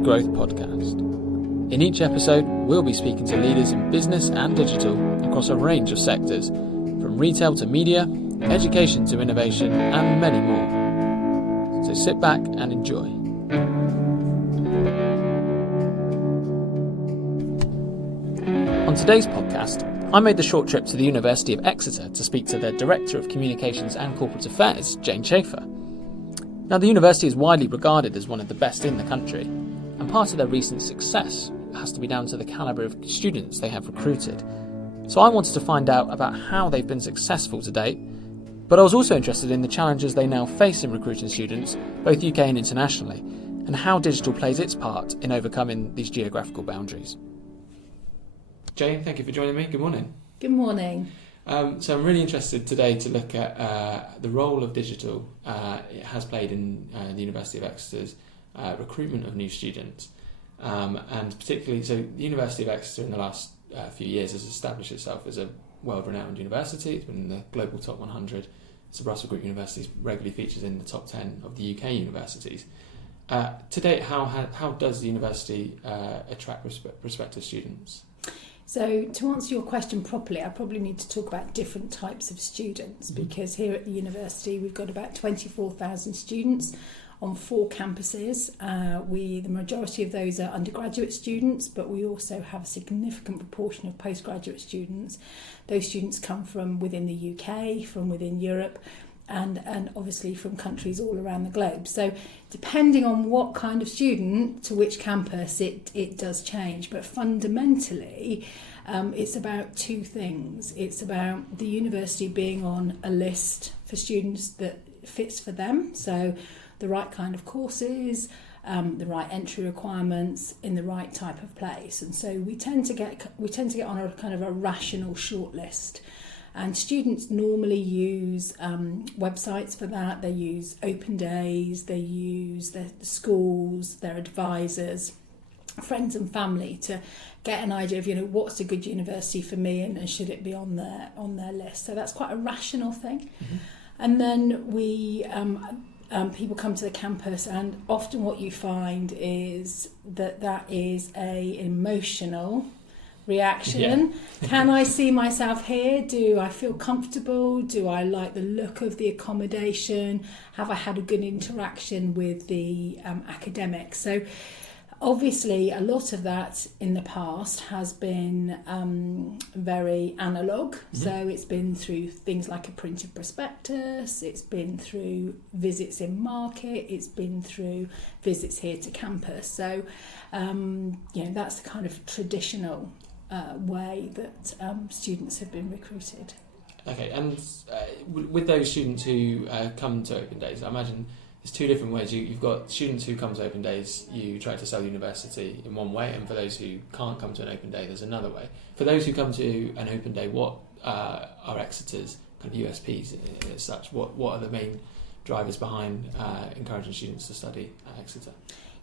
Exeter Growth Podcast. In each episode, we'll be speaking to leaders in business and digital across a range of sectors, from retail to media, education to innovation, and many more. So sit back and enjoy. On today's podcast, I made the short trip to the University of Exeter to speak to their Director of Communications and Corporate Affairs, Chafer. Now, the university is widely regarded as one of the best in the country, and part of their recent success has to be down to the calibre of students they have recruited. So I wanted to find out about how they've been successful to date, but I was also interested in the challenges they now face in recruiting students, both UK and internationally, and how digital plays its part in overcoming these geographical boundaries. Jane, thank you for joining me. Good morning. Good morning. So I'm really interested today to look at the role of digital it has played in the University of Exeter's recruitment of new students. And particularly, so the University of Exeter in the last few years has established itself as a world-renowned university. It's been in the global top 100. So Russell Group Universities regularly features in the top 10 of the UK universities. To date, how does the university attract prospective students? So to answer your question properly, I probably need to talk about different types of students, because here at the university we've got about 24,000 students on 4 campuses. The majority of those are undergraduate students, but we also have a significant proportion of postgraduate students. Those students come from within the UK, from within Europe, and obviously from countries all around the globe. So depending on what kind of student to which campus, it does change. But fundamentally, it's about 2 things. It's about the university being on a list for students that fits for them. So the right kind of courses, the right entry requirements in the right type of place. And so we tend to get on a kind of a rational shortlist. And students normally use websites for that. They use open days, they use their schools, their advisors, friends and family to get an idea of, what's a good university for me and should it be on their list. So that's quite a rational thing. Mm-hmm. And then people come to the campus, and often what you find is that is a emotional reaction. Yeah. Can I see myself here? Do I feel comfortable? Do I like the look of the accommodation? Have I had a good interaction with the academics? So obviously a lot of that in the past has been very analogue. Mm-hmm. So it's been through things like a printed prospectus, it's been through visits in market, it's been through visits here to campus. So that's the kind of traditional way that students have been recruited. Okay, and with those students who come to open days, I imagine there's 2 different ways. You've got students who come to open days, you try to sell the university in one way, and for those who can't come to an open day, there's another way. For those who come to an open day, what are Exeter's kind of USPs as such? What are the main drivers behind encouraging students to study at Exeter?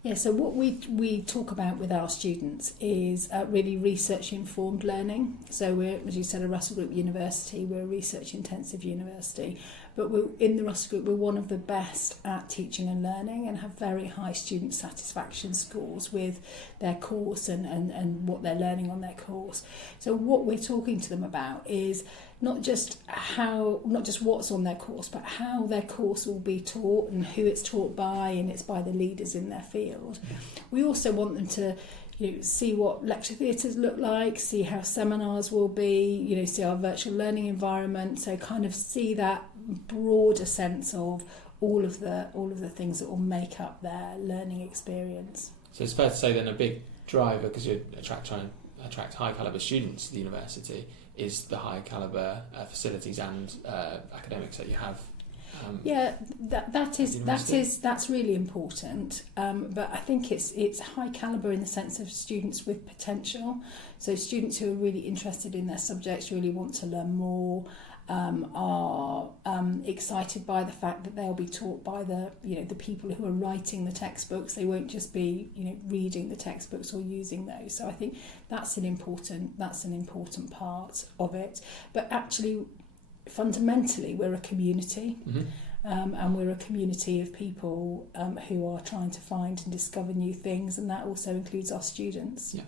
Yeah, so what we talk about with our students is really research-informed learning. So we're, as you said, a Russell Group University, we're a research-intensive university, but in the Russell Group, we're one of the best at teaching and learning and have very high student satisfaction scores with their course and what they're learning on their course. So what we're talking to them about is not just what's on their course, but how their course will be taught and who it's taught by, and it's by the leaders in their field. We also want them to see what lecture theatres look like, see how seminars will be, see our virtual learning environment, so kind of see that broader sense of all of the things that will make up their learning experience. So it's fair to say then a big driver, because you're trying to attract high calibre students to the university, is the high calibre facilities and academics that you have. That's really important. But I think it's high calibre in the sense of students with potential. So students who are really interested in their subjects, really want to learn more, are excited by the fact that they'll be taught by the people who are writing the textbooks. They won't just be reading the textbooks or using those. So I think that's an important part of it. But actually, fundamentally, we're a community. Mm-hmm. and we're a community of people who are trying to find and discover new things, and that also includes our students. Yeah.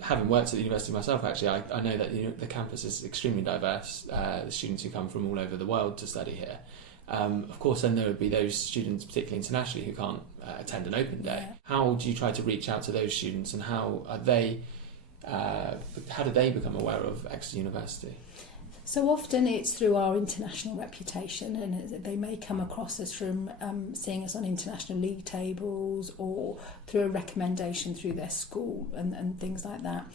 Having worked at the university myself, actually, I know that the campus is extremely diverse. The students who come from all over the world to study here. Of course, then there would be those students, particularly internationally, who can't attend an open day. Yeah. How do you try to reach out to those students, and how do they become aware of Exeter University? So often it's through our international reputation, and they may come across us from seeing us on international league tables or through a recommendation through their school and things like that.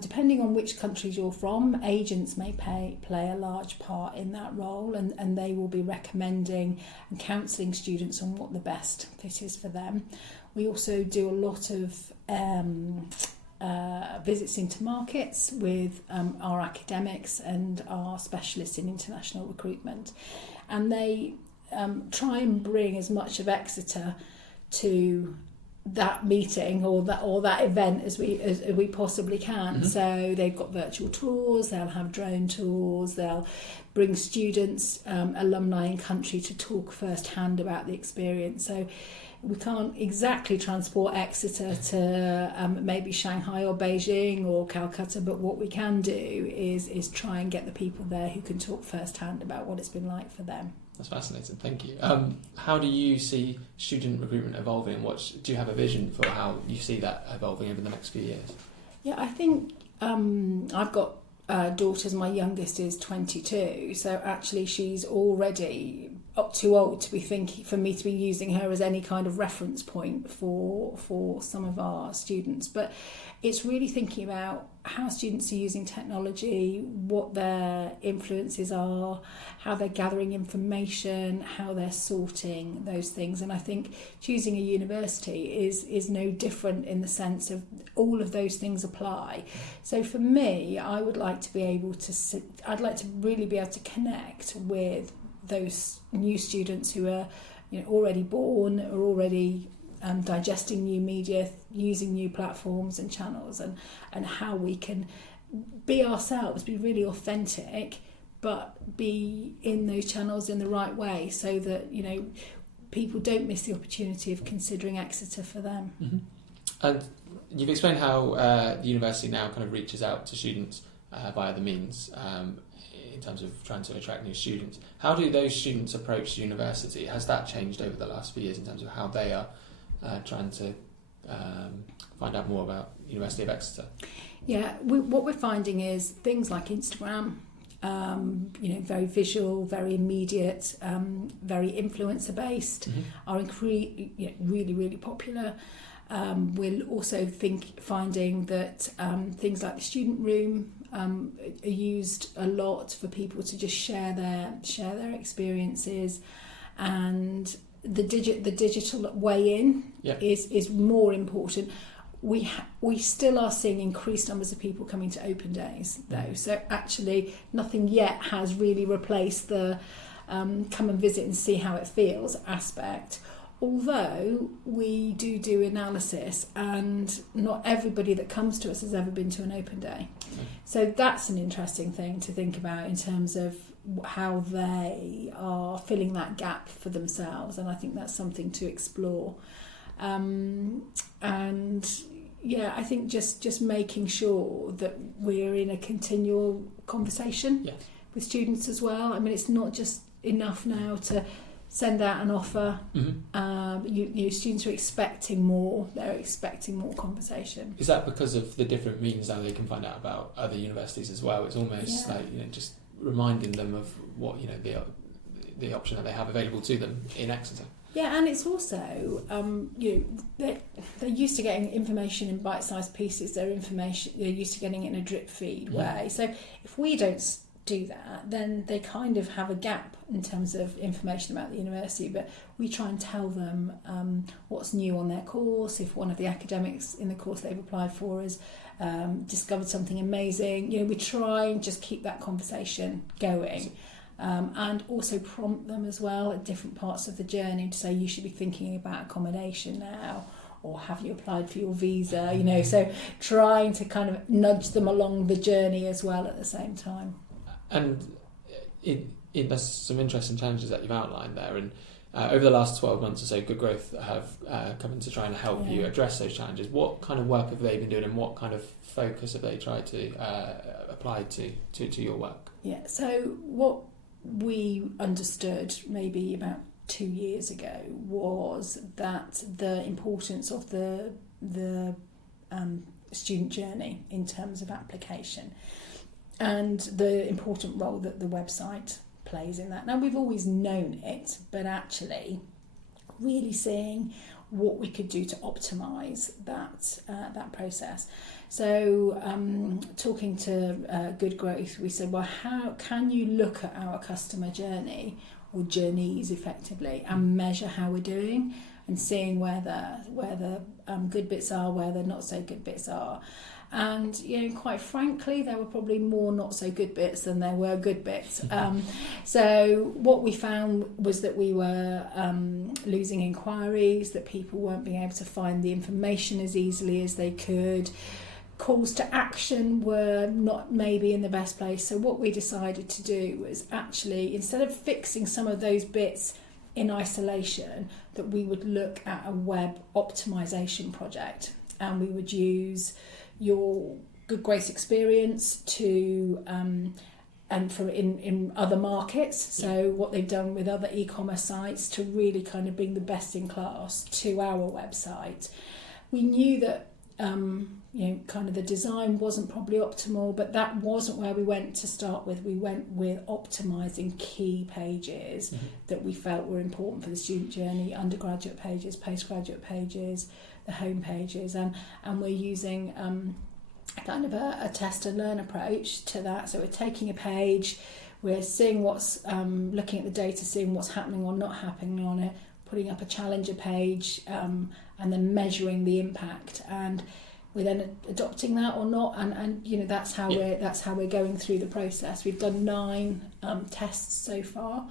Depending on which countries you're from, agents may play a large part in that role, and they will be recommending and counselling students on what the best fit is for them. We also do a lot of visits into markets with our academics and our specialists in international recruitment, and they try and bring as much of Exeter to that meeting or that event as we possibly can. Mm-hmm. So they've got virtual tours, they'll have drone tours, they'll bring students, alumni in country to talk firsthand about the experience. So we can't exactly transport Exeter to maybe Shanghai or Beijing or Calcutta, but what we can do is try and get the people there who can talk firsthand about what it's been like for them. That's fascinating, thank you. How do you see student recruitment evolving? Do you have a vision for how you see that evolving over the next few years? Yeah, I think I've got daughters. My youngest is 22, so actually she's already up too old to be thinking for me to be using her as any kind of reference point for some of our students. But it's really thinking about how students are using technology, what their influences are, how they're gathering information, how they're sorting those things. And I think choosing a university is no different in the sense of all of those things apply. So for me, I would like to be able to I'd like to really be able to connect with those new students who are already born, or already digesting new media, using new platforms and channels, and how we can be ourselves, be really authentic, but be in those channels in the right way, so that people don't miss the opportunity of considering Exeter for them. Mm-hmm. And you've explained how the university now kind of reaches out to students via the means in terms of trying to attract new students. How do those students approach the university? Has that changed over the last few years in terms of how they are trying to find out more about University of Exeter? Yeah, what we're finding is things like Instagram, very visual, very immediate, very influencer based, mm-hmm. are really, really popular. We're also finding that things like the student room are used a lot for people to just share their experiences, and the digital way in is more important. We still are seeing increased numbers of people coming to open days though, so actually nothing yet has really replaced the come and visit and see how it feels aspect. Although we do analysis, and not everybody that comes to us has ever been to an open day. Okay. So that's an interesting thing to think about in terms of how they are filling that gap for themselves, and I think that's something to explore. And yeah, I think just making sure that we're in a continual conversation with students as well. I mean, it's not just enough now to send out an offer. Mm-hmm. Students are expecting more. They're expecting more conversation. Is that because of the different means that they can find out about other universities as well? It's almost like just reminding them of what the option that they have available to them in Exeter. Yeah, and it's also they're used to getting information in bite-sized pieces. They're used to getting it in a drip feed way. So if we don't do that, then they kind of have a gap in terms of information about the university. But we try and tell them what's new on their course. If one of the academics in the course they've applied for has discovered something amazing, we try and just keep that conversation going. And also prompt them as well at different parts of the journey to say you should be thinking about accommodation now, or have you applied for your visa, so trying to kind of nudge them along the journey as well at the same time. And there's some interesting challenges that you've outlined there, and over the last 12 months or so, Good Growth have come in to try and help you address those challenges. What kind of work have they been doing, and what kind of focus have they tried to apply to your work? Yeah, so what we understood maybe about 2 years ago was that the importance of the student journey in terms of application and the important role that the website plays in that. Now, we've always known it, but actually really seeing what we could do to optimise that process. So talking to Good Growth, we said, well, how can you look at our customer journey, or journeys effectively, and measure how we're doing, and seeing where the good bits are, where the not so good bits are. And quite frankly, there were probably more not so good bits than there were good bits. So what we found was that we were losing inquiries, that people weren't being able to find the information as easily as they could. Calls to action were not maybe in the best place. So what we decided to do was actually, instead of fixing some of those bits in isolation, that we would look at a web optimization project, and we would use your Good Growth experience to and from in other markets, so what they've done with other e-commerce sites, to really kind of bring the best in class to our website. We knew that kind of the design wasn't probably optimal, but that wasn't where we went to start with. We went with optimising key pages that we felt were important for the student journey: undergraduate pages, postgraduate pages, the home pages, and we're using kind of a test and learn approach to that. So we're taking a page, we're seeing what's looking at the data, seeing what's happening or not happening on it, putting up a challenger page, and then measuring the impact, and we're then adopting that or not, and that's how we're going through the process. We've done 9 tests so far,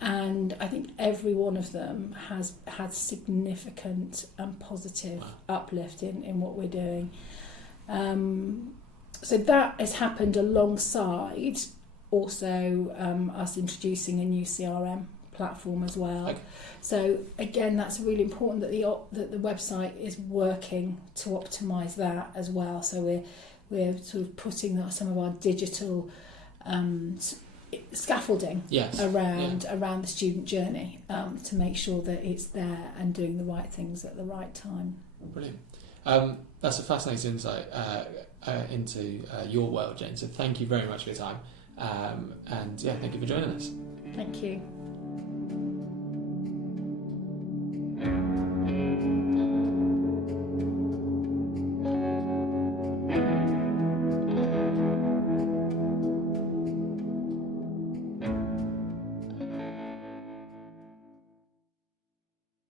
and I think every one of them has had significant positive uplift in what we're doing. So that has happened alongside also us introducing a new CRM platform as well. Okay. So again, that's really important that the website is working to optimise that as well. So we're sort of putting some of our digital scaffolding around the student journey to make sure that it's there and doing the right things at the right time. Brilliant. That's a fascinating insight into your world, Jane. So thank you very much for your time. And thank you for joining us. Thank you.